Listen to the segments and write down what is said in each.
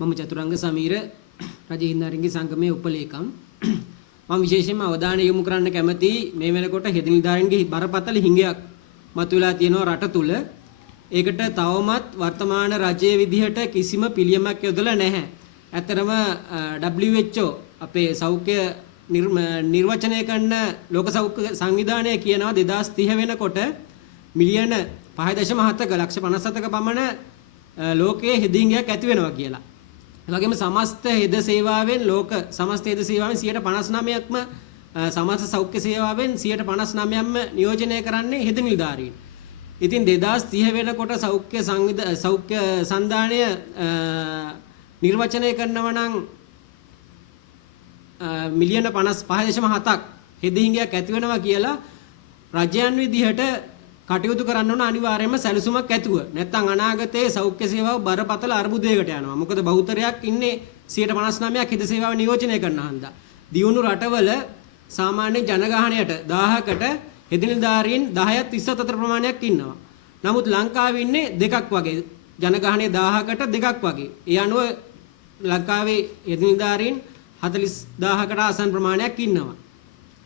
මම චතුරංග සමීර රජයේ හින්දාරින්ගේ සංගමයේ උපලේකම්. මම විශේෂයෙන්ම අවධානය යොමු කරන්න කැමතියි මේ වෙනකොට හෙද නිලධාරීන්ගේ බරපතල හිඟයක් මතුවලා තියෙනවා රට තුල. ඒකට තවමත් වර්තමාන රජයේ විදිහට කිසිම පිළියමක් යොදලා නැහැ. ඇත්තරම WHO අපේ සෞඛ්‍ය නිර්වචනය කරන ලෝක සෞඛ්‍ය සංවිධානය කියනවා 2030 වෙනකොට මිලියන 5.7ක ලක්ෂ 57ක පමණ ලෝකයේ හෙදිංගයක් ඇති වෙනවා කියලා. ඒ වගේම සමස්ත හෙද සේවාවෙන් සමස්ත හෙද සේවාවෙන් 59%ක්ම සමස්ත සෞඛ්‍ය සේවාවෙන් 59%ක්ම නියෝජනය කරන්නේ හෙද නිලධාරීන්. ඉතින් 2030 වෙනකොට සෞඛ්‍ය සංධානය නිර්වචනය කරනවා නම් මිලියන 55.7ක් හෙදිංගයක් ඇති වෙනවා කියලා රජයන් විදිහට කටයුතු කරන්න ඕන අනිවාර්යයෙන්ම සැලසුමක් ඇතුව. නැත්නම් අනාගතයේ සෞඛ්‍ය සේවාව බරපතල අර්බුදයකට යනවා. මොකද බහුතරයක් ඉන්නේ 59%ක් හිත සේවාව නියෝජනය කරන හන්දා. දියුණු රටවල සාමාන්‍ය ජනගහනයට 1000කට හෙදිනිලධාරීන් 10ත් 20ත් අතර ප්‍රමාණයක් ඉන්නවා. නමුත් ලංකාවේ ඉන්නේ දෙකක් වගේ. ජනගහනය 1000කට දෙකක් වගේ. ඒ අනුව ලංකාවේ හෙදිනිලධාරීන් 40000කට ආසන්න ප්‍රමාණයක් ඉන්නවා.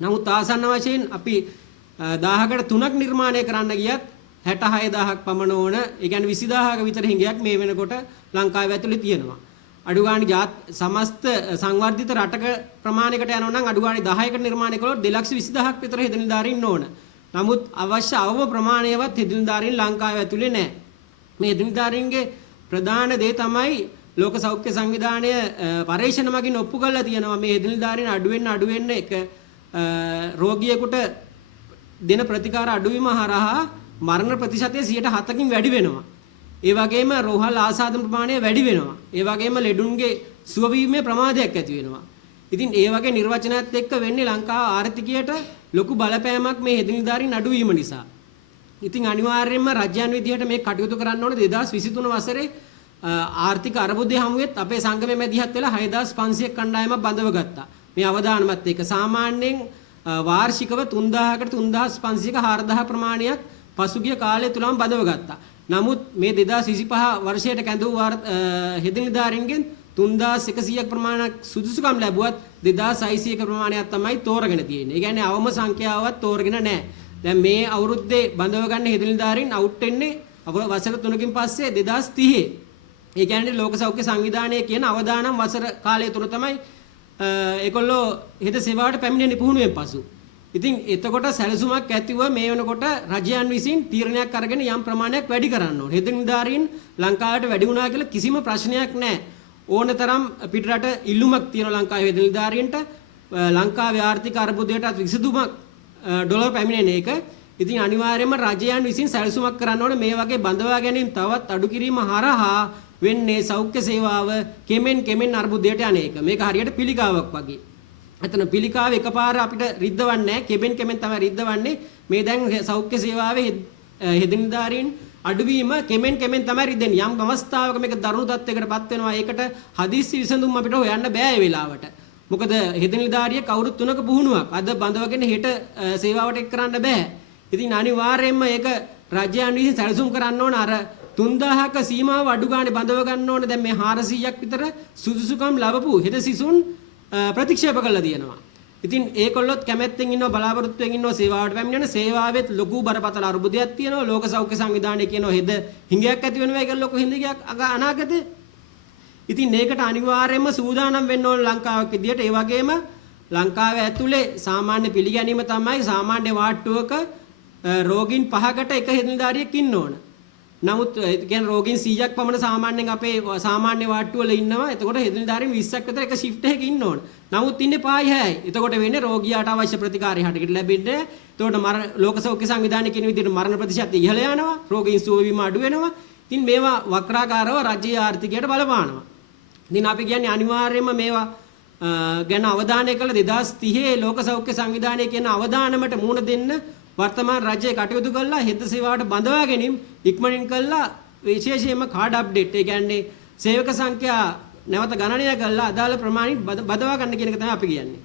නමුත් ආසන්න වශයෙන් අපි 1000කට 3ක් නිර්මාණය කරන්න ගියත් 66000ක් පමණ ඕන. ඒ කියන්නේ 20000ක විතර හිඟයක් මේ වෙනකොට ලංකාවේ ඇතුලේ තියෙනවා. අඩුගාණි සමස්ත සංවර්ධිත රටක ප්‍රමාණයකට යනවා නම් අඩුගාණි 10කට නිර්මාණය කළොත් 220000ක් විතර හෙදිනිලධාරීන් ඕන. නමුත් අවශ්‍ය අවම ප්‍රමාණයවත් හෙදිනිලධාරීන් ලංකාවේ ඇතුලේ නැහැ. මේ හෙදිනිලධාරීන්ගේ ප්‍රධාන දේ තමයි ලෝක සෞඛ්‍ය සංවිධානය පරීක්ෂණ මගින් ඔප්පු කරලා තියෙනවා මේ හෙදිනිලධාරීන් අඩු වෙන්න එක රෝගියෙකුට දෙන ප්‍රතිකාර අඩුවීම හරහා මරණ ප්‍රතිශතය 7%කින් වැඩි වෙනවා. ඒ වගේම රෝහල් ආසාදන ප්‍රමාණය වැඩි වෙනවා. ඒ වගේම ලෙඩුන්ගේ සුව වීමේ ප්‍රමාදයක් ඇති වෙනවා. ඉතින් ඒ වගේ නිර්වචනයත් එක්ක වෙන්නේ ලංකාව ආර්ථිකයට ලොකු බලපෑමක් මේ හෙදිනිලධාරීන් අඩු වීම නිසා. ඉතින් අනිවාර්යයෙන්ම රජයන් විදිහට මේ කටයුතු කරන්න ඕනේ 2023 වසරේ ආර්ථික අර්බුදය හමුවෙත් අපේ සංගමයේ මැදිහත් වෙලා 6500ක් කණ්ඩායමක් බඳව ගත්තා. මේ අවදානමත් එක්ක සාමාන්‍යයෙන් වාර්ෂිකව 3000කට 3500ක 4000 ප්‍රමාණයක් පසුගිය කාලය තුලම බඳව ගත්තා. නමුත් මේ 2025 වර්ෂයට කැඳවූ හෙදිනිලධාරීන්ගෙන් 3100ක් ප්‍රමාණයක් සුදුසුකම් ලැබුවත් 2600ක ප්‍රමාණයක් තමයි තෝරගෙන තියෙන්නේ. ඒ කියන්නේ අවම සංඛ්‍යාවක් තෝරගෙන නැහැ. දැන් මේ අවුරුද්දේ බඳව ගන්න හෙදිනිලධාරීන් අවුට් වෙන්නේ වසර 3කින් පස්සේ 2030. ඒ කියන්නේ ලෝක සෞඛ්‍ය සංවිධානය කියන අවදානම් වසර කාලය තුල තමයි ඒගොල්ලෝ හෙද සේවාවට පැමිණෙන්නේ පුහුණුවෙන් පසු. ඉතින් එතකොට සැලසුමක් ඇතිව මේ වෙනකොට රජයන් විසින් තීරණයක් අරගෙන යම් ප්‍රමාණයක් වැඩි කරන්න ඕනේ. හෙද නිලධාරීන් ලංකාවට වැඩි වුණා කියලා කිසිම ප්‍රශ්නයක් නැහැ. ඕනතරම් පිටරට ඉල්ලුමක් තියෙනවා ලංකාවේ හෙද නිලධාරීන්ට. ලංකාවේ ආර්ථික අර්බුදයට විසඳුමක් ඩොලර් පැමිණෙන එක. ඉතින් අනිවාර්යයෙන්ම රජයන් විසින් සැලසුමක් කරන්න ඕනේ මේ වගේ බඳවා ගැනීම තවත් අඩු කිරීම හරහා වෙන්නේ සෞඛ්‍ය සේවාව කෙමෙන් අර්බුදයට යන එක. මේක හරියට පිළිකාවක් වගේ. එතන පිළිකාව එකපාර අපිට රිද්දවන්නේ නැහැ. කෙමෙන් තමයි රිද්දවන්නේ. මේ දැන් සෞඛ්‍ය සේවාවේ හෙදිනිලධාරීන් අඩුවීම කෙමෙන් තමයි රිද්දෙන්නේ. යම් අවස්ථාවක මේක දරුණු තත්යකටපත් වෙනවා. ඒකට හදිස්සි විසඳුම් අපිට හොයන්න බෑ ඒ වෙලාවට. මොකද හෙදිනිලධාරියෙක් අවුරුදු 3ක පුහුණුවක්. අද බඳවගෙන හෙට සේවාවට එක් කරන්න බෑ. ඉතින් අනිවාර්යයෙන්ම ඒක රජයන් විසින් සැලසුම් කරන්න ඕන. අර 3000ක සීමාව අඩු ගානේ බඳව ගන්න ඕනේ. දැන් මේ 400ක් විතර සුදුසුකම් ලැබපු හෙද සිසුන් ප්‍රතික්ෂේප කළා දිනවා. ඉතින් ඒකොල්ලොත් කැමැත්තෙන් ඉන්නවා බලාපොරොත්තුෙන් ඉන්නවා සේවාවට පැමිණෙන. සේවාවෙත් ලොකු බරපතල අර්බුදයක් තියෙනවා. ලෝක සෞඛ්‍ය සංවිධානය කියනවා හෙද හිඟයක් ඇති වෙනවා. ඒක ලොකු හිඟයක් අනාගතේ. ඉතින් මේකට අනිවාර්යයෙන්ම සූදානම් වෙන්න ඕන ලංකාවක් විදියට. ඒ වගේම ලංකාවේ ඇතුලේ සාමාන්‍ය පිළිගැනීම තමයි සාමාන්‍ය වාට්ටුවක රෝගීන් 5කට එක හෙදිනිලධාරියෙක් ඉන්න ඕන. නමුත් කියන්නේ රෝගීන් 100ක් පමණ සාමාන්‍යයෙන් අපේ සාමාන්‍ය වාට්ටුවල ඉන්නවා. එතකොට හෙදිනිලධාරීන් 20ක් විතර එක ෂිෆ්ට් එකක ඉන්න ඕන. නමුත් ඉන්නේ 5-6යි. එතකොට වෙන්නේ රෝගියාට අවශ්‍ය ප්‍රතිකාරය හරියට ලැබෙන්නේ නැහැ. එතකොට ලෝක සෞඛ්‍ය සංවිධානය කියන විදිහට මරණ ප්‍රතිශතය ඉහළ යනවා. රෝගීන් සුව වීම අඩු වෙනවා. ඉතින් මේවා වක්‍රාකාරව රජයේ ආර්ථිකයට බලපානවා. ඉතින් අපි කියන්නේ අනිවාර්යයෙන්ම මේවා ගැන අවධානය කළ 2030 ලෝක සෞඛ්‍ය සංවිධානය කියන අවදානමට මුහුණ දෙන්න වර්තමාන රජයේ කටයුතු කළා හෙද සේවාවට බඳවා ගැනීම ඉක්මනින් කළා. විශේෂයෙන්ම කාඩ් අප්ඩේට් ඒ කියන්නේ සේවක සංඛ්‍යා නැවත ගණනය කළා අදාළ ප්‍රමාණය බදවා ගන්න කියන එක තමයි අපි කියන්නේ.